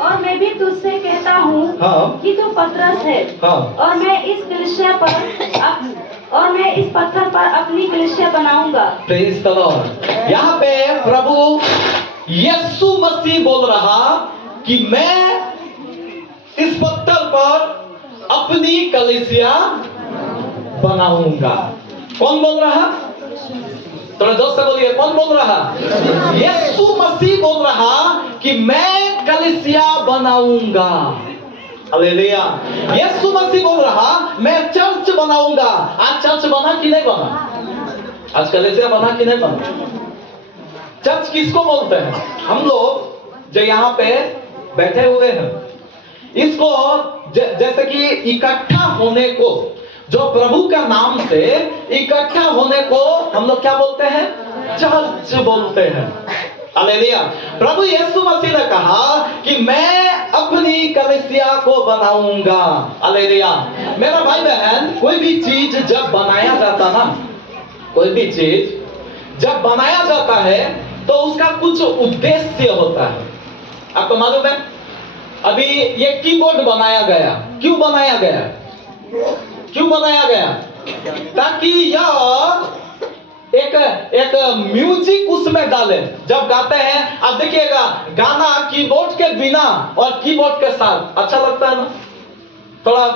और मैं भी तुझसे कहता हूँ कि तू पतरस है और मैं इस पत्थर पर अपनी कलीसिया बनाऊंगा। Praise the Lord. यहाँ पे प्रभु यीशु मसीह बोल रहा कि मैं इस पत्थर पर अपनी कलीसिया बनाऊंगा। कौन बोल रहा? थोड़ा जोर से बोलिए, कौन बोल रहा? यीशु मसीह बोल रहा कि मैं कलीसिया बनाऊंगा। हालेलुया। यीशु मसीह बोल रहा मैं चर्च बनाऊंगा। आज चर्च बना कि नहीं बना? आज कलीसिया बना कि नहीं बना? चर्च किसको बोलते हैं? हम लोग जो यहाँ पे बैठे हुए हैं, इसको जैसे कि इकट्ठा होने को, जो प्रभु का नाम से इकट्ठा होने को हम लोग क्या बोलते हैं? चर्च बोलते हैं। हालेलुया। प्रभु यीशु मसीह ने कहा कि मैं अपनी कलीसिया को बनाऊंगा। हालेलुया। मेरा भाई बहन, कोई भी चीज जब बनाया जाता ना, कोई भी चीज जब बनाया जाता है तो उसका कुछ उद्देश्य होता है। आपको मालूम है? अभी ये कीबोर्ड बनाया गया। क्यों बनाया गया? क्यों बनाया गया? ताकि यह एक म्यूजिक उसमें डाले। जब गाते हैं, अब देखिएगा, गाना कीबोर्ड के बिना और कीबोर्ड के साथ अच्छा लगता है ना? थोड़ा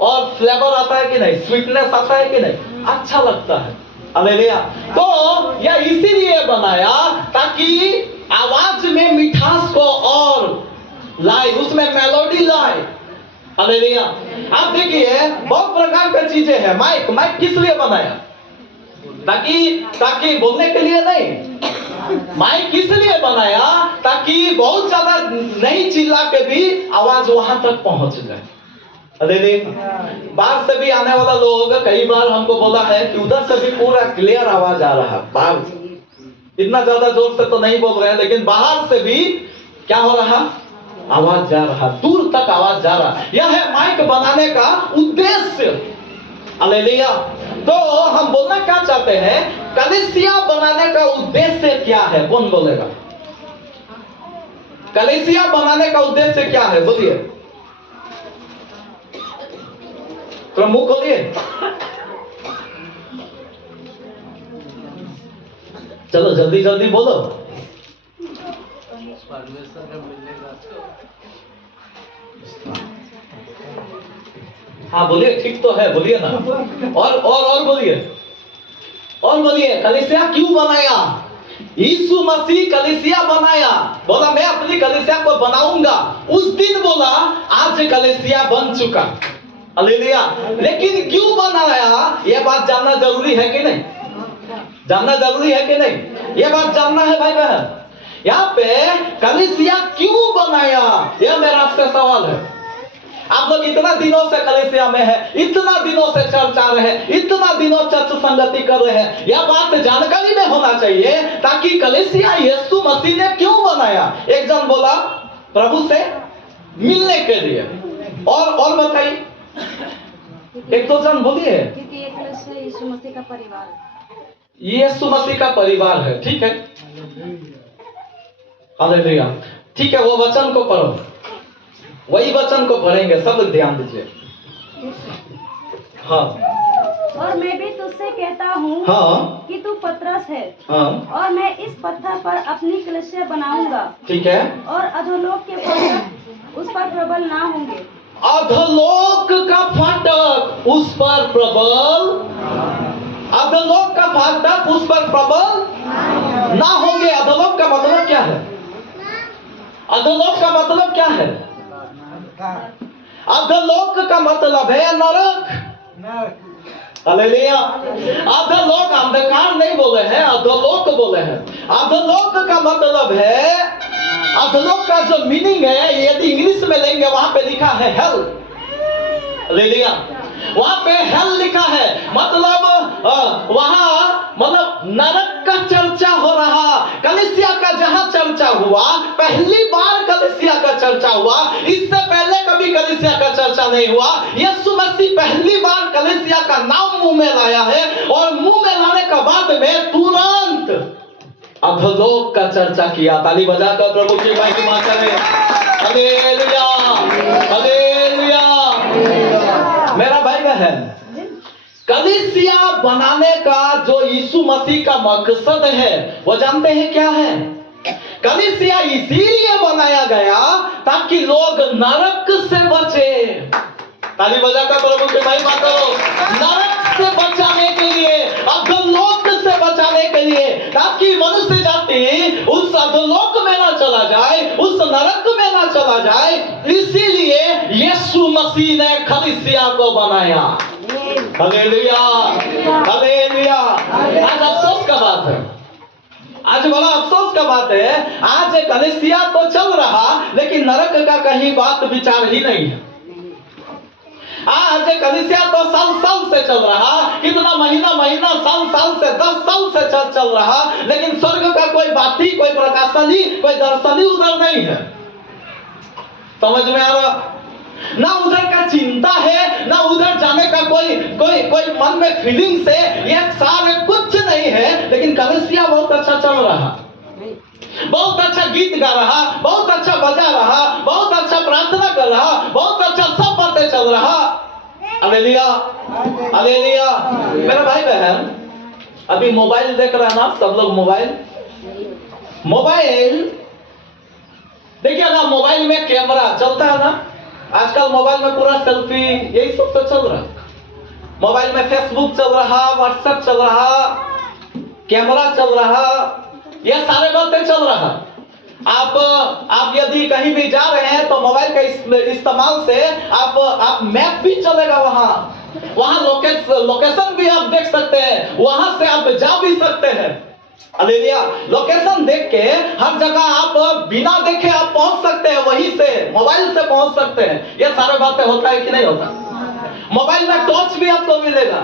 और फ्लेवर आता है कि नहीं? स्वीटनेस आता है कि नहीं? अच्छा लगता है। हालेलुया। तो यह इसीलिए बनाया ताकि आवाज में मिठास को और लाए, उसमें मेलोडी लाए। हालेलुया। आप देखिए, बहुत प्रकार की चीजें हैं। माइक किस लिए बनाया? ताकि बोलने के लिए नहीं। माइक किस लिए बनाया? ताकि बहुत ज्यादा नहीं चिल्ला के भी आवाज वहां तक पहुंच जाए। बाहर से भी आने वाला लोग कई बार हमको बोला है कि उधर से भी पूरा क्लियर आवाज आ रहा है। बाहर से इतना ज्यादा जोर से तो नहीं बोल रहे हैं, लेकिन बाहर से भी क्या हो रहा? आवाज जा रहा, दूर तक आवाज जा रहा। यह है माइक बनाने का उद्देश्य। हालेलुया। तो हम बोलना क्या चाहते हैं? कलीसिया बनाने का उद्देश्य क्या है? कौन बोलेगा? कलीसिया बनाने का उद्देश्य क्या है? बोलिए, तो मुंह खोलिए। चलो जल्दी जल्दी बोलो। हाँ बोलिए, ठीक तो है, बोलिए ना। और बोलिए, कलीसिया क्यों बनाया? यीशु मसीह कलीसिया बनाया, बोला मैं अपनी कलीसिया को बनाऊंगा। उस दिन बोला आज कलीसिया बन चुका। हालेलुया। लेकिन क्यों बनाया, यह बात जानना जरूरी है कि नहीं? जानना जरूरी है कि नहीं? यह बात जानना है भाई बहन। यहाँ पे कलीसिया क्यों बनाया, यह मेरा आपसे सवाल है। आप लोग इतना दिनों से कलीसिया में है, इतना दिनों से चर्च आ रहे हैं, इतना दिनों चर्च संगति कर रहे हैं, यह बात जानकारी में होना चाहिए ताकि कलीसिया यीशु मसीह ने क्यों बनाया। एक जन बोला प्रभु से मिलने के लिए, और बताइए, एक दो जन बोलिए। क्योंकि ये कलीसिया यीशु मसीह का परिवार है। यीशु मसीह का परिवार है, ठीक है। हालेलुया। ठीक है, वो वचन को पढ़ो, वही वचन को पढ़ेंगे, सब ध्यान दीजिए। हाँ। और मैं भी तुझसे कहता हूँ कि तू पतरस है और मैं इस पत्थर पर अपनी कलीसिया बनाऊंगा। ठीक है। और अधोलोक के फाटक उस पर प्रबल ना होंगे। अधोलोक का फाटक उस पर प्रबल, अधोलोक का फाटक उस पर प्रबल ना होंगे। अधोलोक का मतलब क्या है? अधोलोक का मतलब क्या है? अधोलोक का मतलब है नरक। हालेलुया। अधोलोक अंधकार नहीं बोले हैं, अधोलोक बोले हैं। अधोलोक का मतलब है, अधोलोक का जो मीनिंग है, यदि इंग्लिश में लेंगे वहां पे लिखा है हेल। हालेलुया। वहां पे हेल लिखा है, मतलब वहां मतलब नरक का चर्चा हो रहा। कलीसिया का जहां चर्चा हुआ, पहली बार कलीसिया का चर्चा हुआ, इससे पहले कभी कलीसिया का चर्चा नहीं हुआ। यीशु मसीह पहली बार कलीसिया का नाम मुंह में लाया है और मुंह में लाने के बाद में तुरंत, अधोलोक का चर्चा किया। ताली बजाकर प्रभु की महिमा करें। Hallelujah, hallelujah. मेरा भाई बहन, कलीसिया बनाने का जो यीशु मसीह का मकसद है वो जानते हैं क्या है? कलीसिया इसीलिए बनाया गया ताकि लोग नरक से बचे। ताली बजाकर प्रभु की महिमा करो। नरक से बचाने के लिए, अधोलोक से बचाने के लिए, ताकि मनुष्य जाति उस अधोलोक में ना चला जाए, उस नरक में ना चला जाए, इसीलिए यीशु मसीह ने कलीसिया को बनाया। Hallelujah, hallelujah. आज अफसोस का बात है, आज बड़ा अफसोस का बात है, आज कलीसिया तो चल रहा लेकिन नरक का कहीं बात विचार ही नहीं है। आज कलीसिया तो साल से चल रहा, कितना महीना साल से 10 साल से चल रहा, लेकिन स्वर्ग का कोई बात ही, कोई प्रकाशन ही, कोई दर्शन ही उधर नहीं है। समझ में आ रहा? ना उधर का चिंता है, ना उधर जाने का कोई मन में फीलिंग से एक साल कुछ नहीं है, लेकिन कलीसिया बहुत अच्छा चल रहा, बहुत अच्छा गीत गा रहा, बहुत अच्छा बजा रहा, बहुत अच्छा प्रार्थना कर रहा, बहुत अच्छा सब बातें चल रहा। Hallelujah, hallelujah. मेरा भाई बहन, अभी मोबाइल देख रहा है ना सब लोग? मोबाइल देखिए ना, मोबाइल में कैमरा चलता है ना, आजकल मोबाइल में पूरा सेल्फी यही सब तो चल रहा। मोबाइल में फेसबुक चल रहा, व्हाट्सएप चल रहा, कैमरा चल रहा, ये सारे बातें चल रहा। आप यदि कहीं भी जा रहे हैं तो मोबाइल का इस्तेमाल से आप मैप भी चलेगा, वहां लोकेशन भी आप देख सकते हैं, वहां से आप जा भी सकते हैं। हालेलुया। लोकेशन देख के हर जगह आप बिना देखे आप पहुंच सकते हैं, वहीं से मोबाइल से पहुंच सकते हैं। ये सारे बातें होता है कि नहीं होता? मोबाइल में टॉर्च भी आपको मिलेगा,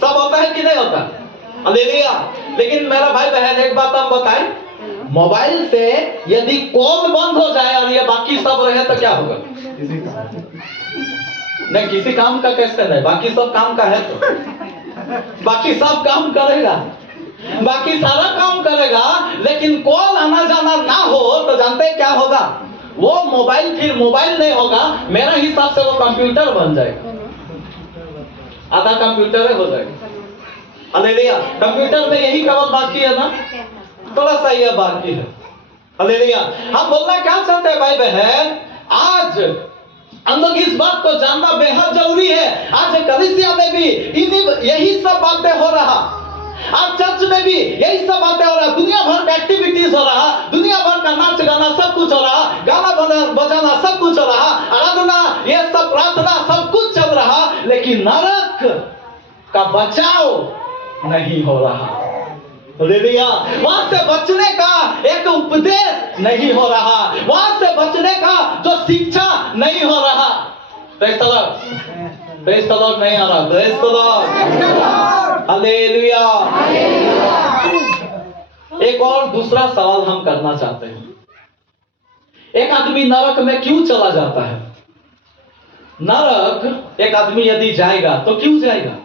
सब होता है कि नहीं होता? हालेलुया। लेकिन मेरा भाई बहन, एक बात हम बताएं, मोबाइल से यदि कॉल बंद हो जाए और ये बाकी सब रहे तो क्या होगा? नहीं, किसी काम का कैसे नहीं, बाकी सब काम का है तो बाकी सब काम करेगा, बाकी सारा काम करेगा, लेकिन कॉल आना जाना ना हो तो जानते हैं क्या होगा? वो मोबाइल फिर मोबाइल नहीं होगा, मेरा हिसाब से वो कंप्यूटर बन जाएगा, आधा कंप्यूटर हो जाएगा। हालेलुया। कंप्यूटर में यही केवल बाकी है ना, थोड़ा सा ये बाकी है। हालेलुया। हम बोलना क्या चाहते हैं भाई बहन? आज हम लोग इस बात को जानना बेहद जरूरी है। आज कलीसिया में भी यही सब बातें हो रहा, आज चर्च में भी यही सब बातें हो रहा, दुनिया भर का एक्टिविटीज हो रहा, दुनिया भर का नाच गाना सब कुछ हो रहा, गाना बजाना सब कुछ हो रहा, आराधना, ये सब प्रार्थना सब कुछ चल रहा, लेकिन नरक का बचाव नहीं हो रहा। हालेलुया। वहां से बचने का एक उपदेश नहीं हो रहा, वहां से बचने का जो शिक्षा नहीं हो रहा। Praise the Lord, praise the Lord नहीं आ रहा, प्रेज़ द लॉर्ड। हालेलुया। एक और दूसरा सवाल हम करना चाहते हैं, एक आदमी नरक में क्यों चला जाता है? नरक एक आदमी यदि जाएगा तो क्यों जाएगा?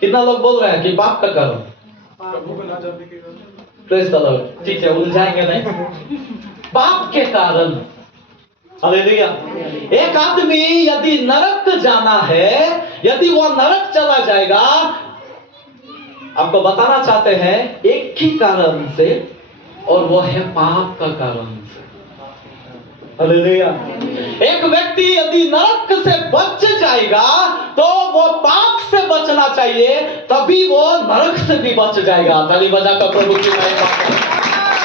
कितना लोग बोल रहे हैं कि पाप का कारण? Praise the Lord. ठीक है, उलझाएंगे नहीं, पाप के कारण। हालेलुया। एक आदमी यदि नरक जाना है, यदि वो नरक चला जाएगा, आपको बताना चाहते हैं एक ही कारण से, और वो है पाप का कारण से। हालेलुया। एक व्यक्ति यदि नरक से बच जाएगा तो वो पाप से बचना चाहिए, तभी वो नरक से भी बच जाएगा। ताली बजाकर प्रभु की महिमा करें।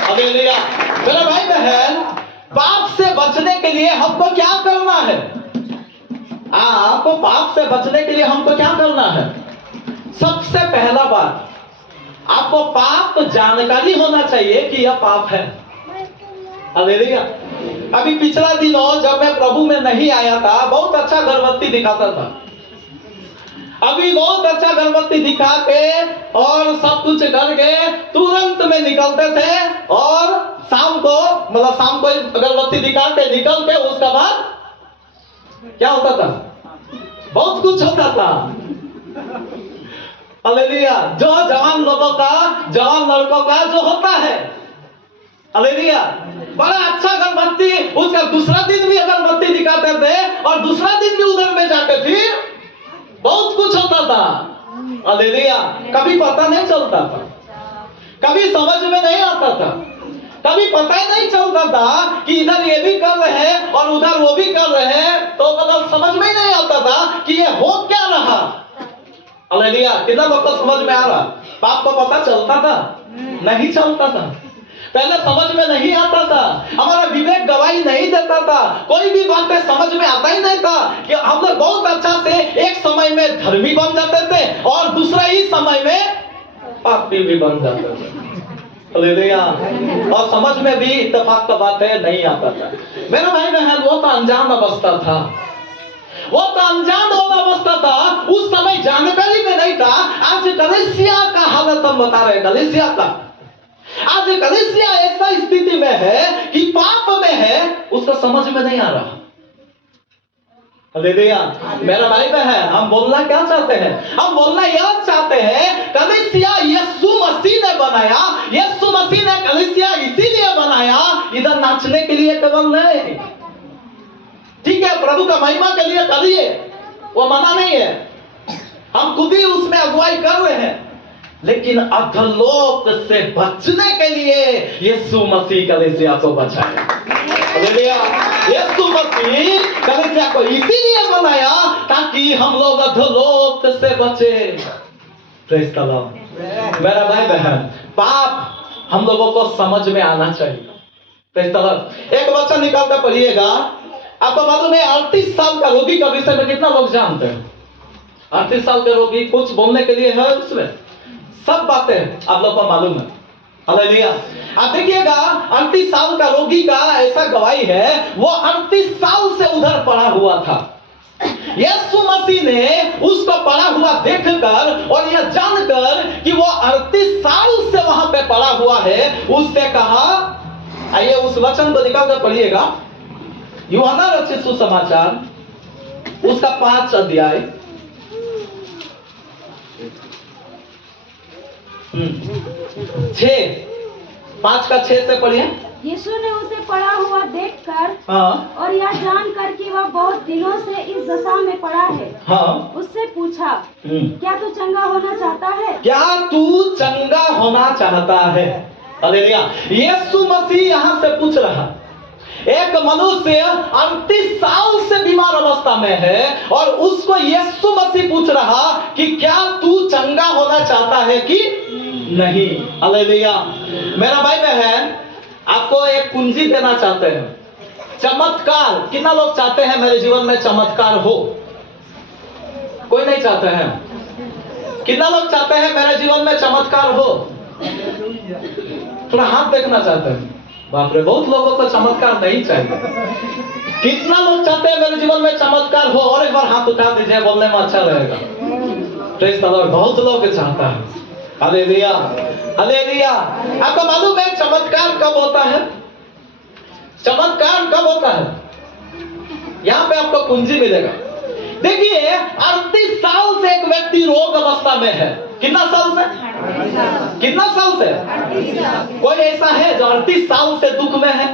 हालेलुया। मेरा भाई बहन, पाप से बचने के लिए हमको क्या करना है? आपको पाप से बचने के लिए हमको क्या करना है? सबसे पहला बात, आपको पाप जानकारी होना चाहिए कि यह पाप है। हालेलुया। अभी पिछला दिनों जब मैं प्रभु में नहीं आया था, बहुत अच्छा अगरबत्ती दिखाता था, अभी बहुत अच्छा अगरबत्ती दिखा के और सब कुछ करके तुरंत में निकलते थे, और शाम को अगरबत्ती दिखा के निकल के उसका बाद क्या होता था? बहुत कुछ होता था। हालेलुया। जो जवान लोगों का, जवान लड़कों का जो होता है, हालेलुया, बड़ा अच्छा अगरबत्ती, उसका दूसरा दिन भी अगरबत्ती दिखाते थे और दूसरा दिन भी उधर में जाके फिर बहुत कुछ होता था। हालेलुया। कभी पता नहीं चलता था, कभी समझ में नहीं आता था, कभी पता ही नहीं चलता था कि इधर ये भी कर रहे हैं और उधर वो भी कर रहे हैं, तो मतलब समझ में ही नहीं आता था कि ये हो क्या रहा। हालेलुया। कितना लोग को समझ में आ रहा? पाप को पता चलता था? नहीं चलता था। पहले समझ में नहीं आता था, हमारा विवेक गवाही नहीं देता था, कोई भी बातें समझ में आता ही नहीं था कि हम लोग बहुत अच्छा से एक समय में धर्मी बन जाते थे और दूसरा ही समय में पापी भी बन जाते थे। हालेलुया। और समझ में भी इत्तेफाक का बात है नहीं आता था। मेरा भाई बहन, वो तो अनजान अवस्था था, वो तो अनजान अवस्था था। उस समय जानकारी में नहीं था। आज कलीसिया का हालत हम बता रहे हैं, कलीसिया का आज कलीसिया ऐसा स्थिति में है कि पाप में है, उसका समझ में नहीं आ रहा। हालेलुया। मेरा भाई बहन, हम बोलना क्या चाहते हैं? हम बोलना यह चाहते हैं, कलीसिया यीशु मसीह ने बनाया, यीशु मसीह ने कलीसिया इसीलिए बनाया, इधर नाचने के लिए केवल नहीं। ठीक है, प्रभु का महिमा के लिए करिए, वो मना नहीं है, हम खुद ही उसमें अगुवाई कर रहे हैं, लेकिन अधोलोक से बचने के लिए यीशु मसीह कलीसिया को बचाया। हालेलुया। यीशु मसीह कलीसिया को इसीलिए बनाया ताकि हम लोग अधोलोक से बचे। Praise the Lord. मेरा भाई बहन, पाप हम लोगों को समझ में आना चाहिए। Praise the Lord. एक वचन निकाल कर पढ़िएगा। आपको मालूम है 38 साल का रोगी का विषय में कितना लोग जानते हैं? 38 साल का रोगी, कुछ बोलने के लिए है उसमें? सब बातें आप लोग को मालूम है। हालेलुया। आप देखिएगा, 38 साल का रोगी का ऐसा गवाही है, वो 38 साल से उधर पड़ा हुआ था। यीशु मसीह ने उसको पड़ा हुआ देखकर और यह जानकर कि वो 38 साल से वहां पे पड़ा हुआ है, उससे कहा, आइए उस वचन को निकाल कर पढ़िएगा। यूहन्ना रचित सुसमाचार उसका 5 अध्याय 5 का 6 से पढ़िए। यीशु ने उसे पड़ा हुआ देखकर और यह जानकर कि वह बहुत दिनों से इस दशा में पड़ा है, उससे पूछा, क्या तू चंगा होना चाहता है? क्या तू चंगा होना चाहता है? हालेलुया। यीशु मसीह यहाँ से पूछ रहा, एक मनुष्य 38 साल से बीमार अवस्था में है और उसको यीशु मसीह पूछ रहा कि क्या तू चंगा होना चाहता है कि नहीं। हालेलुया। मेरा भाई बहन, आपको एक कुंजी देना चाहते हैं, चमत्कार। कितना लोग चाहते हैं मेरे जीवन में चमत्कार हो? कोई नहीं चाहते हैं। कितना लोग चाहते हैं मेरे जीवन में चमत्कार हो? थोड़ा हाथ देखना चाहते हैं। बाप रे, बहुत लोगों को चमत्कार नहीं चाहिए। कितना लोग चाहते हैं मेरे जीवन में चमत्कार हो? और एक बार हाथ उठा दीजिए, बोलने में अच्छा रहेगा। Praise the Lord. बहुत लोग चाहता है। Hallelujah, hallelujah. आपको मालूम है चमत्कार कब होता है? चमत्कार कब होता है? यहाँ पे आपको कुंजी मिलेगा। देखिए, 38 साल से एक व्यक्ति रोग अवस्था में है। कितना साल से? कितना साल से? कोई ऐसा है जो 38 साल से दुख में है?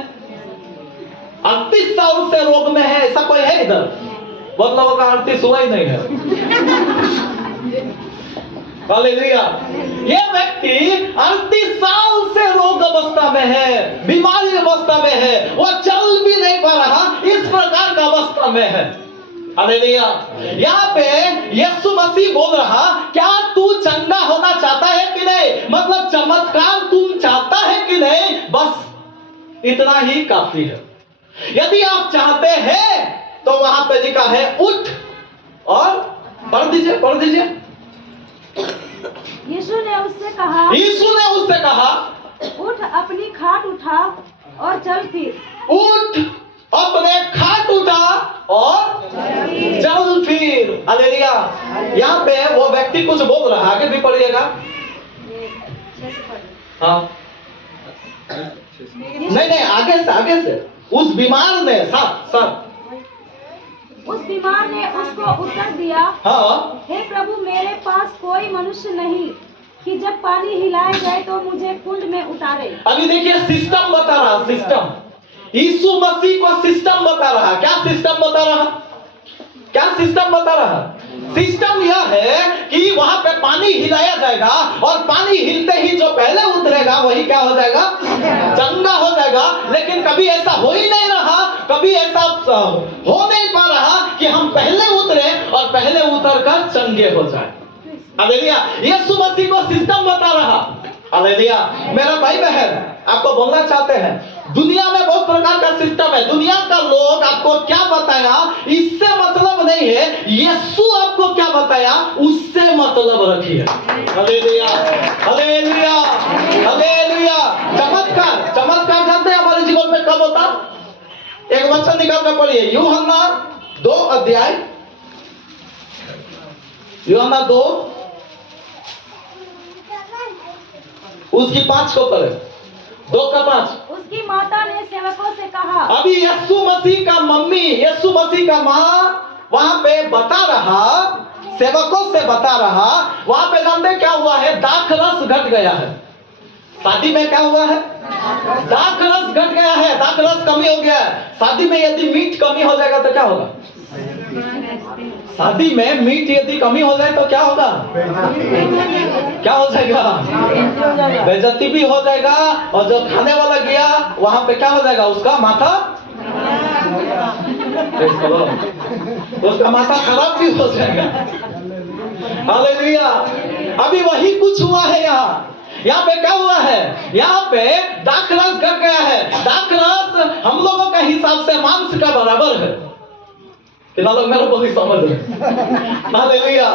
38 साल से रोग में है, ऐसा कोई है इधर? बहुत लोगों का 38 हुआ ही नहीं है। हालेलुया। ये व्यक्ति 38 साल से रोग अवस्था में है, बीमारी अवस्था में है, वो चल भी नहीं पा रहा, इस प्रकार का अवस्था में है। हालेलुया। यहाँ पे यीशु मसीह बोल रहा, क्या तू चंगा होना चाहता है कि नहीं? मतलब चमत्कार तुम चाहता है कि नहीं? बस इतना ही काफी है। यदि आप चाहते हैं तो वहां पे लिखा है उठ और पढ़ दीजिए, पढ़ दीजिए। यीशु ने उससे कहा, उठ अपनी खाट उठा और चल फिर। उठ अपने खाट उठा और चल फिर। हालेलुया। यहाँ पे वो व्यक्ति कुछ बोल रहा है, आगे भी पढ़िएगा। हाँ, नहीं, आगे से उस बीमार ने साथ उस बीमार ने उसको उत्तर दिया, हाँ, हे प्रभु, मेरे पास कोई मनुष्य नहीं कि जब पानी हिलाया जाए तो मुझे कुंड में उतारे। अभी देखिए सिस्टम बता रहा, सिस्टम। यीशु मसीह को सिस्टम बता रहा। क्या सिस्टम बता रहा? क्या सिस्टम बता रहा? सिस्टम यह है कि वहां पे पानी हिलाया जाएगा और पानी हिलते ही जो पहले उतरेगा वही क्या हो जाएगा? चंगा हो जाएगा। लेकिन कभी ऐसा हो ही नहीं रहा, कभी ऐसा हो नहीं पा रहा कि हम पहले उतरे और पहले उतर कर चंगे हो जाए। हालेलुया। यीशु मसीह को सिस्टम बता रहा। हालेलुया। मेरा भाई बहन आपको बोलना चाहते हैं, दुनिया में बहुत प्रकार का सिस्टम है। दुनिया का लोग आपको क्या बताया इससे मतलब नहीं है, यीशु आपको क्या बताया उससे मतलब रखिए। Hallelujah, hallelujah, hallelujah. चमत्कार, चमत्कार जानते हैं हमारे जीवन में कब होता? एक वचन निकाल कर पढ़िए, यूहन्ना 2 अध्याय, यूहन्ना 2 उसकी 5 को पढ़े, 2:5। उसकी माता ने सेवकों से कहा, अभी यीशु मसीह का मम्मी, यीशु मसीह का माँ वहां पे बता रहा, सेवकों से बता रहा। वहां पे जानते क्या हुआ है? दाखरस घट गया है। शादी में क्या हुआ है? दाखरस घट गया है, दाखरस कमी हो गया है। शादी में यदि मीट कमी हो जाएगा तो क्या होगा? शादी में मीट यदि कमी हो जाए तो क्या होगा? क्या हो जाएगा? बेइज्जती भी हो जाएगा। और जो खाने वाला गया वहां पे क्या हो जाएगा? उसका माथा, उसका माथा खराब भी हो जाएगा। हालेलुया। अभी वही कुछ हुआ है यहाँ पे क्या हुआ है? यहाँ पे दाखरस घट गया है। दाखरस हम लोगों का हिसाब से मांस का बराबर है। कितना लोग मेरे को समझ रहे? हालेलुया।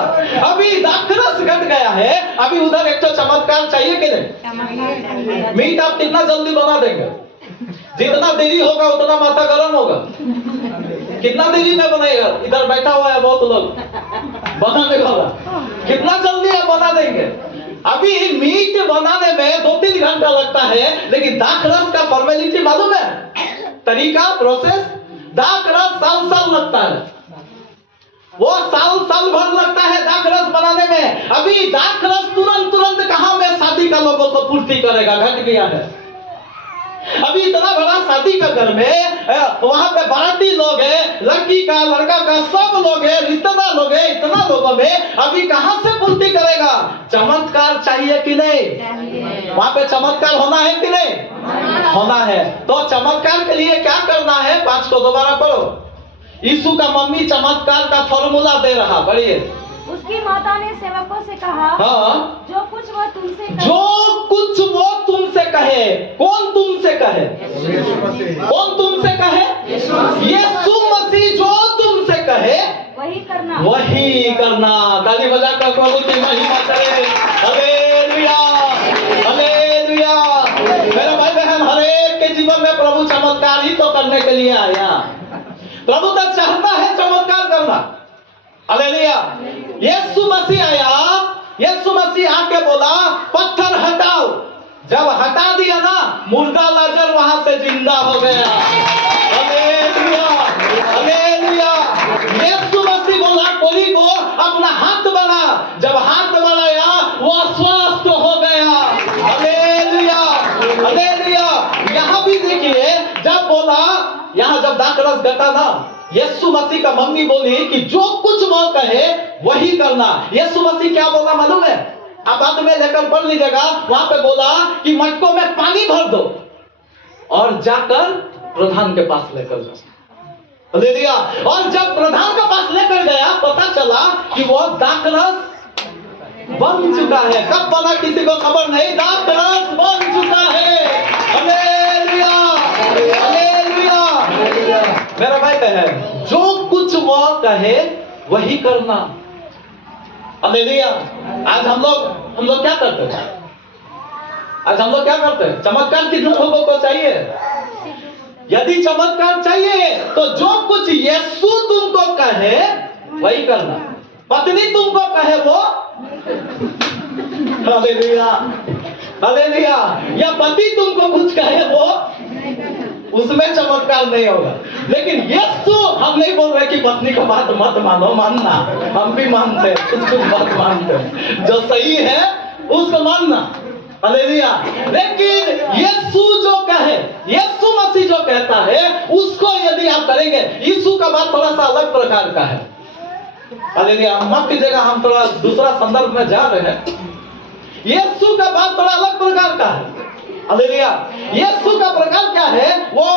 अभी दाखरस घट गया है। अभी उधर एक तो चमत्कार चाहिए कि नहीं? मीट आप कितना जल्दी बना देंगे? जितना देरी होगा उतना माथा गर्म होगा। कितना देरी में बनेगा? इधर बैठा हुआ है बहुत लोग बनाने वाला, कितना जल्दी आप बना देंगे? अभी मीट बनाने में 2-3 घंटा लगता है, लेकिन दाखरस का फॉर्मेलिटी मालूम है? तरीका, प्रोसेस। दाखरस साल लगता है, वो साल भर लगता है दाखरस बनाने में। अभी दाखरस तुरंत कहां में शादी का लोगों को पूर्ति करेगा? घट गया है। अभी इतना बड़ा शादी का घर में वहां पे बाराती लोग हैं, लड़की का लड़का का सब लोग हैं, रिश्तेदार लोग हैं, इतना लोगों में अभी कहां से पूर्ति करेगा? चमत्कार चाहिए कि नहीं? वहां पे चमत्कार होना है कि नहीं? होना है। तो चमत्कार के लिए क्या करना है? 5 को दोबारा पढ़ो। यीशु का मम्मी चमत्कार का फॉर्मूला दे रहा, पढ़िए। उसकी माता ने सेवकों से कहा, हाँ, जो कुछ वो तुमसे कहे, जो कुछ वो तुमसे कहे। कौन तुमसे कहे? कौन तुमसे कहे? यीशु मसीह जो तुमसे कहे वही करना, वही करना। ताली बजाकर प्रभु की महिमा करें। Hallelujah, hallelujah. मेरे भाई बहन, हर एक के जीवन में प्रभु चमत्कार ही तो करने के लिए आया। प्रभु तो चाहता है चमत्कार करना। हालेलुया। यीशु मसीह आया, यीशु मसीह आके बोला पत्थर हटाओ। जब हटा दिया ना, मुर्दा लाजर वहां से जिंदा हो गया। Hallelujah, hallelujah. यीशु मसीह बोला कोली को अपना हाथ बढ़ा। जब हाथ बढ़ाया वो स्वस्थ हो गया। Hallelujah, hallelujah. यहाँ भी देखिए, जब बोला, यहाँ जब दाखरस घटा ना, यीशु मसीह का मम्मी बोली कि जो कुछ वो कहे वही करना। यीशु मसीह क्या बोला मालूम है? आप बाद में लेकर पढ़ लीजिएगा। वहां पे बोला कि मटकों में पानी भर दो और जाकर प्रधान के पास लेकर जाओ। हालेलुया। और जब प्रधान के पास लेकर गया, पता चला कि वो दाखरस बन चुका है। कब बना किसी को खबर नहीं, दाखरस बन चुका है। Hallelujah, hallelujah. मेरा भाई बहन, जो कुछ वो कहे वही करना। हालेलुया। आज हम लोग क्या करते हैं? आज हम लोग क्या करते हैं? चमत्कार कितने लोगों को चाहिए? यदि चमत्कार चाहिए तो जो कुछ यीशु तुमको कहे वही करना। पत्नी तुमको कहे वो, हालेलुया, हालेलुया। या पति तुमको कुछ कहे वो, उसमें चमत्कार नहीं होगा। लेकिन यीशु हम नहीं बोल रहे कि पत्नी का बात मत मानो, मानना हम भी मानते हैं, कुछ मत मानते हैं, जो सही है उसको मानना। हालेलुया। लेकिन यीशु जो कहे, यीशु मसीह जो कहता है उसको यदि आप करेंगे, यीशु का बात थोड़ा सा अलग प्रकार का है। हालेलुया। मत कीजिएगा, हम थोड़ा दूसरा संदर्भ में जा रहे हैं। यीशु का बात थोड़ा अलग प्रकार का है। हालेलुया। यीशु का प्रकार क्या है? वो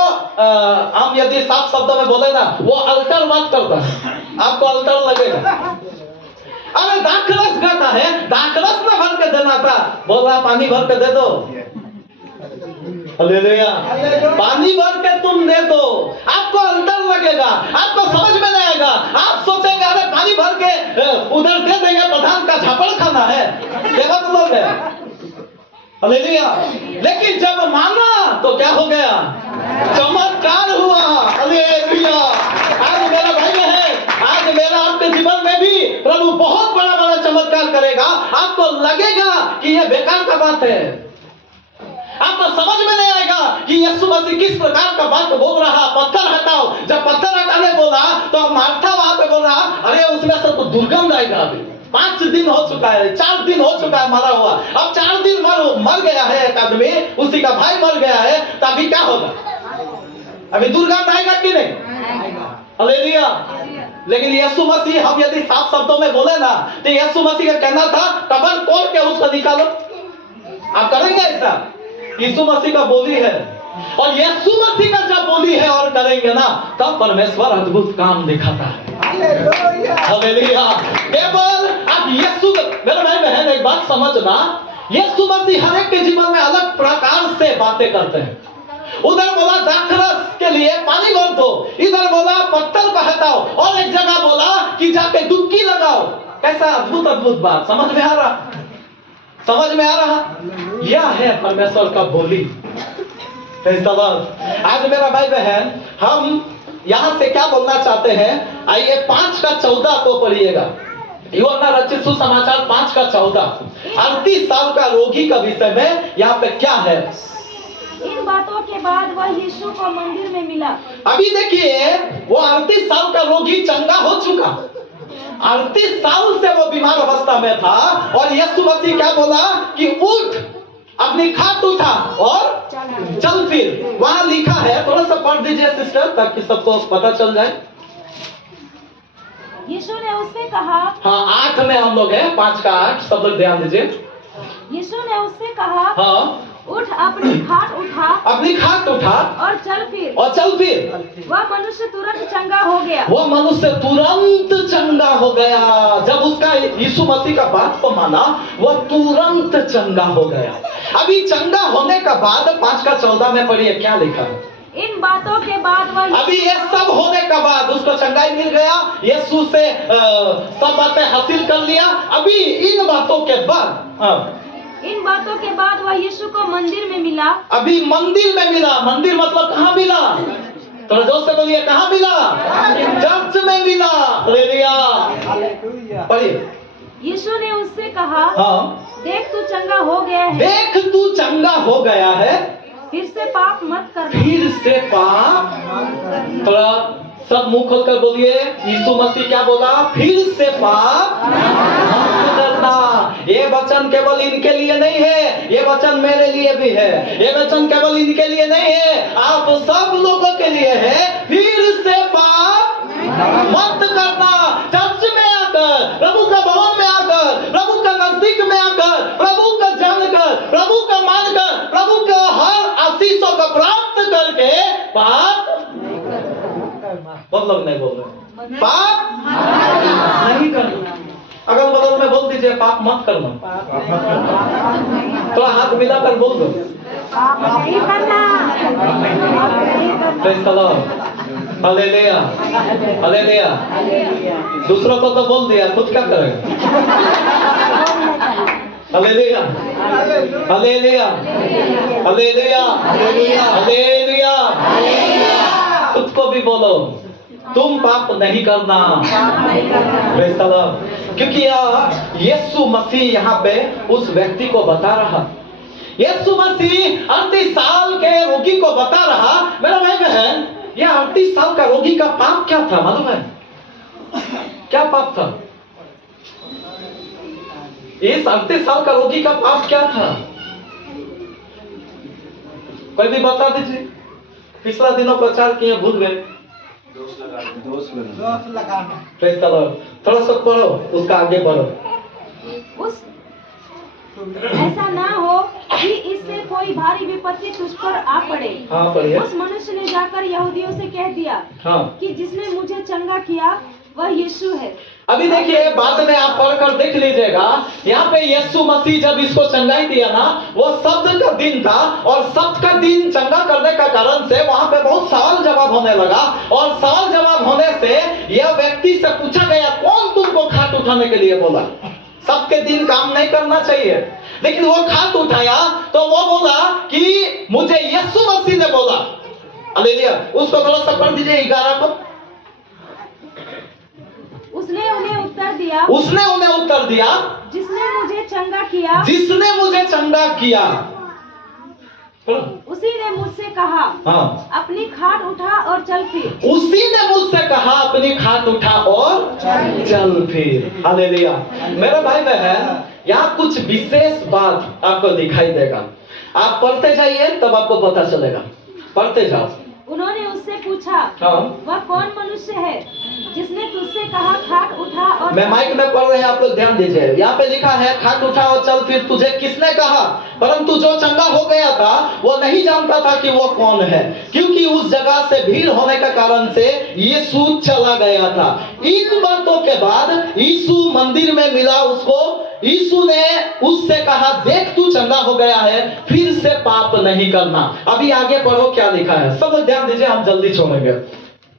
हम यदि साफ शब्दों में बोले ना, वो अल्टर बात करता है, आपको अल्टर लगेगा। अरे दाखरस कहता है, दाखरस में भर के देना था, बोल रहा पानी भर के दे दो। हालेलुया। पानी भर के तुम दे दो, आपको अल्टर लगेगा, आपको समझ में नहीं आएगा। आप सोचेंगे अरे पानी भर के उधर दे देंगे, प्रधान का झापड़ खाना है, देखो तो लोग है। हालेलुया। लेकिन जब माना तो क्या हो गया? चमत्कार हुआ। हालेलुया। आज मेरा भाई है, आज मेरा आपके जीवन में भी प्रभु बहुत बड़ा बड़ा चमत्कार करेगा। आपको लगेगा कि ये बेकार का बात है, आपको समझ में नहीं आएगा कि यीशु मसीह किस प्रकार का बात बोल रहा। पत्थर हटाओ, जब पत्थर हटाने बोला तो मार्था वहां पे बोल रहा, अरे उसमें से तो दुर्गंध आएगा। अभी 5 दिन हो चुका है, 4 दिन हो चुका है मरा हुआ, अब 4 दिन मर गया है एक आदमी, उसी का भाई मर गया है, तो अभी क्या होगा? अभी दुर्गंध आएगा कि नहीं? हालेलुया। लेकिन यीशु मसीह, हम यदि साफ शब्दों में बोले ना, तो यीशु मसीह का कहना था कब्र खोल के उसको निकालो। आप करेंगे ऐसा? यीशु मसीह का बोली है, और यीशु मसीह का जब बोली है और करेंगे ना, तब परमेश्वर अद्भुत काम दिखाता है। हालेलुया। केवल आप यीशु, मेरे भाई बहन एक बात समझना, यीशु मसीह हर एक के जीवन में अलग प्रकार से बातें करते हैं। उधर बोला दाखरस के लिए पानी भर दो, इधर बोला पत्थर को हटाओ, और एक जगह बोला कि जाके डुबकी लगाओ। कैसा अद्भुत अद्भुत बात, समझ में आ रहा? समझ में आ रहा? यह है परमेश्वर का बोली। आज मेरा भाई बहन, हम यहां से क्या बोलना चाहते हैं? आइए 5 का 14 को पढ़िएगा। यूहन्ना रचित सुसमाचार 5 का 14। 38 साल का रोगी का विषय में यहाँ पे क्या है? इन बातों के बाद वह यीशु को मंदिर में मिला। अभी देखिए, वो 38 साल का रोगी चंगा हो चुका, 38 साल से वो बीमार अवस्था में था, और यीशु मसीह क्या बोला कि उठ, अपनी खाट उठा और चल फिर। वहां लिखा है, थोड़ा सा पढ़ दीजिए सिस्टर, ताकि सबको पता चल जाए। यीशु ने उससे कहा, हाँ 8 में हम लोग हैं, 5 का 8, सब लोग ध्यान दीजिए। यीशु ने उससे कहा, हाँ उठ, अपनी खाट उठा, अपनी खाट उठा और चल फिर। और चल फिर। वह मनुष्य तुरंत चंगा हो गया। वो मनुष्य तुरंत चंगा हो गया। जब उसका यीशु मसीह का बात को माना, वह तुरंत चंगा हो गया। अभी चंगा होने का बाद 5 का 14 में पढ़िए क्या लिखा है? इन बातों के बाद वह, अभी ये सब होने का बाद उसको चंगाई मिल गया, यीशु से सब बातें हासिल कर लिया। अभी इन बातों के बाद, इन बातों के बाद वह यीशु को मंदिर में मिला। अभी मंदिर में मिला। मंदिर मतलब कहाँ मिला? थोड़ा जोर से बोलिए, कहाँ मिला? चर्च में मिला। हालेलुया। पढ़िए। यीशु ने उससे कहा, हाँ, देख तू चंगा हो गया है। देख तू चंगा हो गया है, फिर से पाप मत करना। फिर से पाप, थोड़ा सब मुंह खोलकर बोलिए, यीशु मसीह क्या बोला? फिर से पाप मत करना। ये वचन केवल इनके लिए नहीं है, ये वचन मेरे लिए भी है। ये वचन केवल इनके लिए नहीं है, आप सब लोगों के लिए है। फिर से पाप मत करना। चर्च में आकर, प्रभु का भवन में आकर, प्रभु का नजदीक में आकर, प्रभु का जानकर, प्रभु का मानकर, प्रभु का हर आशीषों को प्राप्त करके पाप, बहुत लोग नहीं बोल रहे, पाप नहीं करना। अगल बगल में बोल दीजिए, पाप मत करना। थोड़ा हाथ मिलाकर बोल दो, पाप नहीं करना। Praise the Lord. Hallelujah, hallelujah. दूसरों को तो बोल दिया, खुद क्या करेगा? Hallelujah, hallelujah, hallelujah, hallelujah. खुद को भी बोलो, तुम पाप नहीं करना। Praise the Lord. क्योंकि यीशु मसीह यहाँ पे उस व्यक्ति को बता रहा, यीशु मसीह 38 साल के रोगी को बता रहा, मेरा भाई रोगी का पाप क्या था मालूम है? क्या पाप था? इस 38 साल का रोगी का पाप क्या था? कोई भी बता दीजिए। पिछला दिनों प्रचार किए, भूल गए। दोष लगाना। थोड़ा सा पढ़ो, उसका आगे बढ़ो। ऐसा ना हो कि इससे कोई भारी विपत्ति तुझ पर आ पड़े। हाँ, पढ़िए। उस मनुष्य ने जाकर यहूदियों से कह दिया कि जिसने मुझे चंगा किया वह यीशु है। अभी देखिए, बाद में आप पढ़कर देख लीजिएगा। यहाँ पे यीशु मसीह जब इसको चंगाई दिया ना, वो शब्द का दिन था, और शब्द का दिन चंगा करने का कारण से वहां पे बहुत सवाल जवाब होने लगा। और सवाल जवाब होने से यह व्यक्ति से पूछा गया, कौन तुमको खाट उठाने के लिए बोला? सबके दिन काम नहीं करना चाहिए, लेकिन वो खाट उठाया तो वो बोला कि मुझे यीशु मसीह ने बोला। हालेलुया। उसको थोड़ा सा पढ़ दीजिए 11 को। उसने उन्हें उत्तर दिया, जिसने मुझे चंगा किया, उसी ने मुझसे कहा, अपनी खाट उठा और चल फिर। उसी ने मुझसे कहा, अपनी खाट उठा और चल फिर। हालेलुया। मेरे भाई बहन, यहाँ कुछ विशेष बात आपको दिखाई देगा। आप पढ़ते जाइए तब आपको पता चलेगा। पढ़ते जाओ। उन्होंने उससे पूछा, वह कौन मनुष्य है जिसने तुझसे कहा खाट उठा और मैं माइक में पढ़ रहे हैं, आप लोग ध्यान दीजिए। यहाँ पे लिखा है खाट उठा और चल फिर। तुझे किसने कहा? परंतु जो चंगा हो गया था वो नहीं जानता था कि वो कौन है, क्योंकि उस जगह से भीड़ होने के कारण से यीशु चला गया था। इन बातों के बाद यीशु मंदिर में मिला उसको। यीशु ने उससे कहा, देख तू चंगा हो गया है, फिर से पाप नहीं करना। अभी आगे पढ़ो क्या लिखा है, सब ध्यान दीजिए, हम जल्दी छोड़ेंगे।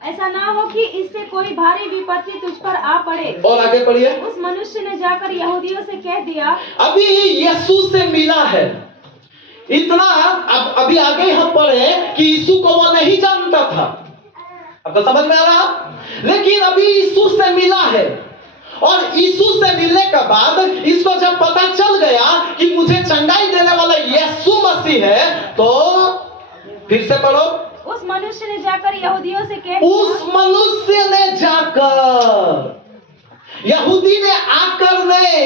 ऐसा ना हो कि इससे कोई भारी विपत्ति तुझ पर आ पड़े। और आगे पढ़िए। उस मनुष्य ने जाकर यहूदियों से कह दिया। अभी यीशु से मिला है इतना। अभी आगे हम पढ़े कि यीशु को वो नहीं जानता था। आपको समझ में आ रहा? लेकिन अभी यीशु से मिला है, और यीशु से मिलने के बाद इसको जब पता चल गया कि मुझे चंगाई देने वाला यीशु मसीह है, तो फिर से पढ़ो। उस मनुष्य ने जाकर यहूदियों से कह, उस मनुष्य ने जाकर, यहूदी ने आकर नहीं,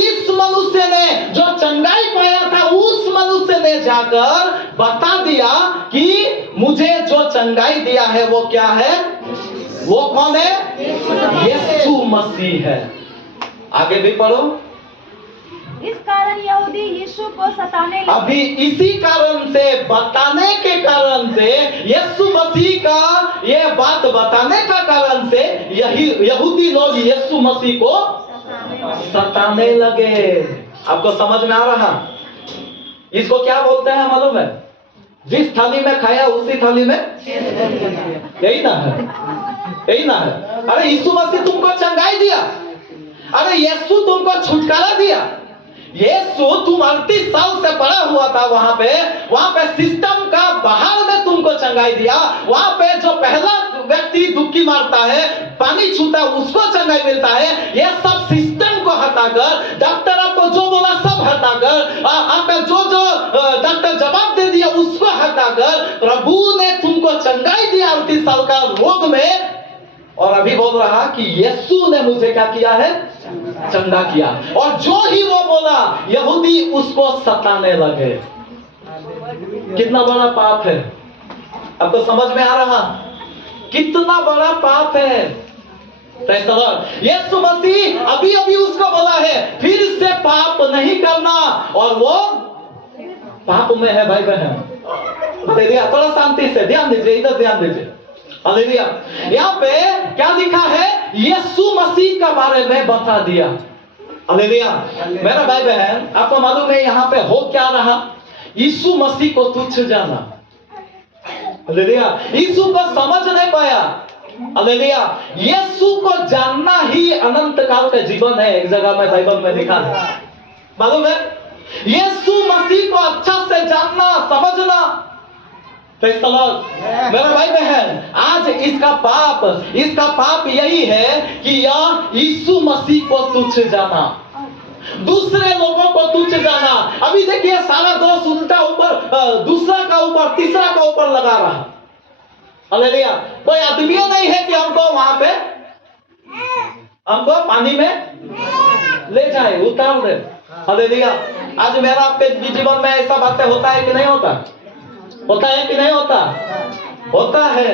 इस मनुष्य ने जो चंगाई पाया था, उस मनुष्य ने जाकर बता दिया कि मुझे जो चंगाई दिया है वो क्या है? वो कौन है? यीशु मसीह है। आगे भी पढ़ो। इस कारण यहूदी यीशु को सताने लगे। अभी इसी कारण से, बताने के कारण से, यीशु मसीह का ये बात बताने का कारण से यही यहूदी लोग यीशु मसीह को सताने लगे। आपको समझ में आ रहा? इसको क्या बोलते हैं मालूम है? जिस थाली में खाया उसी थाली में, यही ना है? यही ना है? अरे यीशु मसीह तुमको चंगाई दिया, अरे यीशु तुमको छुटकारा दिया। यीशु तुम 38 साल से पड़ा हुआ था वहां पे सिस्टम का बाहर में तुमको चंगाई दिया। वहां पे जो पहला व्यक्ति डुबकी मारता है, पानी छूता है, उसको चंगाई मिलता है। ये सब सिस्टम को हटाकर, डॉक्टर आपको जो बोला सब हटाकर, आपका जो डॉक्टर जवाब दे दिया उसको हटाकर, प्रभु ने तुमको चंगाई दिया 38 साल का रोग में। और अभी बोल रहा कि यीशु ने मुझे क्या किया है? चंगा किया। और जो ही वो बोला, यहूदी उसको सताने लगे। कितना बड़ा पाप है, आपको समझ में आ रहा? कितना बड़ा पाप है। यीशु मसीह अभी उसको बोला है फिर से पाप नहीं करना, और वो पाप में है भाई बहन। थोड़ा शांति से ध्यान दीजिए, इधर ध्यान दीजिए। हालेलुया। यहाँ पे क्या लिखा है? यीशु मसीह के बारे में बता दिया। हालेलुया। मेरा भाई बहन, आपको मालूम है यहाँ पे हो क्या रहा? यीशु मसीह को तुच्छ जाना। हालेलुया। यीशु को समझ नहीं पाया। हालेलुया। यीशु को जानना ही अनंत काल का जीवन है। एक जगह में बाइबल में लिखा है, मालूम है? यीशु मसीह को अच्छा से जानना, समझना। मेरा भाई बहन, आज इसका पाप यही है कि यह यीशु मसीह को तुच्छ जाना, दूसरे लोगों को तुच्छ जाना। अभी देखिए सारा दोष उल्टा ऊपर, दूसरा का ऊपर, तीसरा का ऊपर लगा रहा। हालेलुया। कोई आदमी नहीं है कि हमको वहां पे हमको पानी में ले जाए, उतार दे। हालेलुया। आज मेरा आपके जीवन में ऐसा बातें होता है कि नहीं होता? होता है कि नहीं होता? होता है।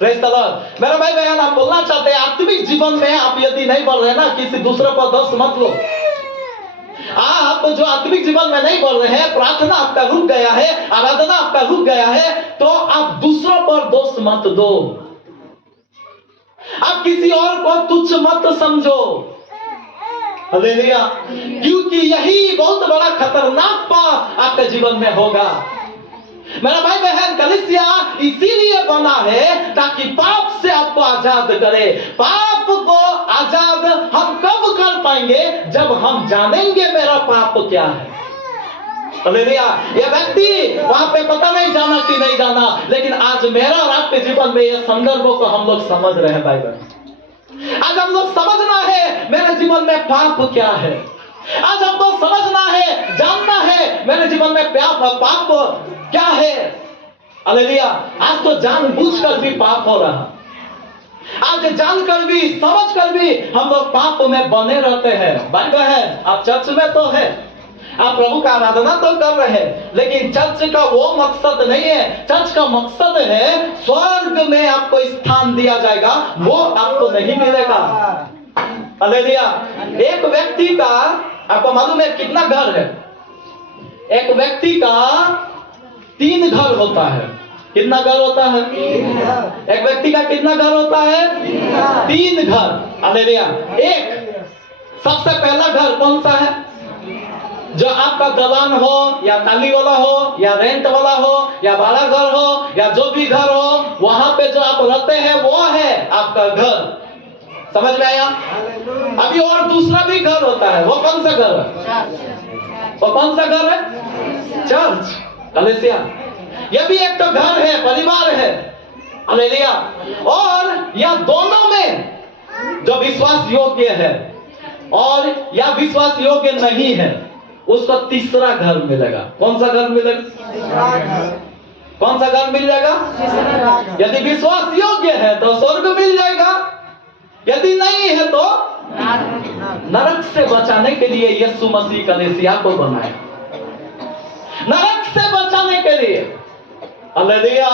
Praise the Lord. मेरा भाई बहन, आप बोलना चाहते हैं आत्मिक जीवन में आप यदि नहीं बढ़ रहे ना, किसी दूसरे पर दोष मत लो। आप जो आत्मिक जीवन में नहीं बढ़ रहे हैं, प्रार्थना आपका रुक गया है, आराधना आपका रुक गया है, तो आप दूसरों पर दोष मत दो। आप किसी और को तुच्छ मत समझो। हालेलुया। क्योंकि यही बहुत बड़ा खतरनाक पाप आपके जीवन में होगा। मेरा भाई बहन, कलीसिया इसीलिए बना है ताकि पाप से आपको आजाद करे। पाप को आजाद हम कब कर पाएंगे? जब हम जानेंगे मेरा पाप क्या है। हालेलुया। ये व्यक्ति वहां पे पता नहीं जाना कि नहीं जाना, लेकिन आज मेरा और आपके जीवन में ये संदर्भों को हम लोग समझ रहे हैं। भाई बहन, आज हम लोग समझना है मेरे जीवन में पाप क्या है। आज हमको समझना है, जानना है मेरे जीवन में पाप क्या है। हालेलुया। आज तो जानबूझकर भी पाप हो रहा, आज जानकर भी समझकर भी हम लोग पाप में बने रहते हैं। भाई बहन, आप चर्च में तो है, आप प्रभु का आराधना तो कर रहे हैं, लेकिन चर्च का वो मकसद नहीं है। चर्च का मकसद है स्वर्ग में आपको स्थान दिया जाएगा, वो आपको नहीं मिलेगा। हालेलुया। एक व्यक्ति का, आपको मालूम है कितना घर है? एक व्यक्ति का 3 घर होता है। कितना घर होता है? एक व्यक्ति का कितना घर होता है? 3 घर। हालेलुया। एक सबसे पहला घर कौन सा है? जो आपका दलान हो या टाली वाला हो या रेंट वाला हो या भाड़ा घर हो या जो भी घर हो, वहां पे जो आप रहते हैं वो है आपका घर। समझ में आया? अभी और दूसरा भी घर होता है, वो कौन सा घर है? वो कौन सा घर है? चर्च। कलीसिया। यह भी एक तो घर है, परिवार है। हालेलुया। और यह दोनों में जो विश्वास योग्य है और या विश्वास योग्य नहीं है, उसको तीसरा घर मिलेगा। कौन सा घर मिलेगा? कौन सा घर मिल जाएगा? यदि विश्वास योग्य है तो स्वर्ग मिल जाएगा, यदि नहीं है तो नरक से बचाने के लिए यीशु मसीह कलीसिया को बनाया। नरक से बचाने के लिए। हालेलुया।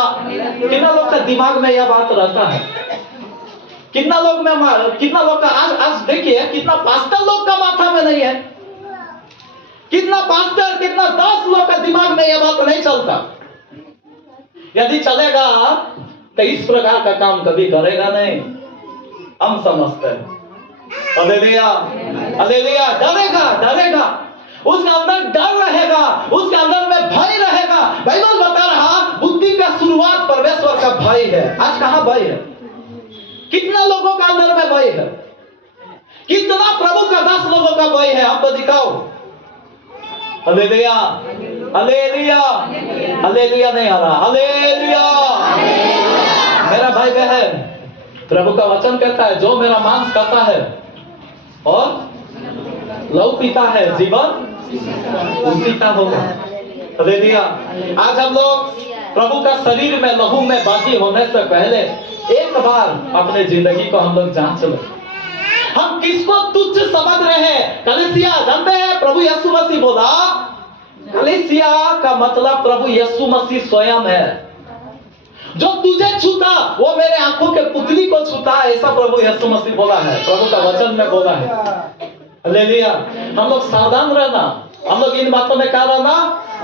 कितना लोग का दिमाग में यह बात रहता है? कितना लोग का आज देखिए, कितना पास्टर लोग का माथा में नहीं है, कितना पास्टर, कितना 10 लोग का दिमाग में यह बात नहीं चलता। यदि चलेगा तो इस प्रकार का काम कभी करेगा नहीं, हम समझते हैं। हालेलुया। हालेलुया। डरेगा, उसके अंदर डर रहेगा, उसके अंदर में भय रहेगा। बाइबल बता रहा, बुद्धि का शुरुआत परमेश्वर का भय है। आज कहां भय है? कितना लोगों का अंदर में भय है? कितना प्रभु का दास लोगों का भय है? आपको दिखाओ। हालेलुया। हालेलुया। हालेलुया नहीं आ रहा। हालेलुया। मेरा भाई बहन, प्रभु का वचन कहता है, जो मेरा मांस खाता है और लहू पीता है, जीवन उसी का होगा। हालेलुया। आज हम लोग प्रभु का शरीर में, लहू में बाकी होने से पहले एक बार अपने जिंदगी को हम लोग जांच लें। हम किसको तुच्छ समझ रहे हैं? कलीसिया। जानते हैं प्रभु यीशु मसीह बोला, कलीसिया का मतलब प्रभु यीशु मसीह स्वयं है। जो तुझे छूता वो मेरे आंखों के पुतली को छूता, ऐसा प्रभु यीशु मसीह बोला है, प्रभु का वचन में बोला है। हालेलुया। हम लोग सावधान रहना, हम लोग इन बातों में क्या रहना?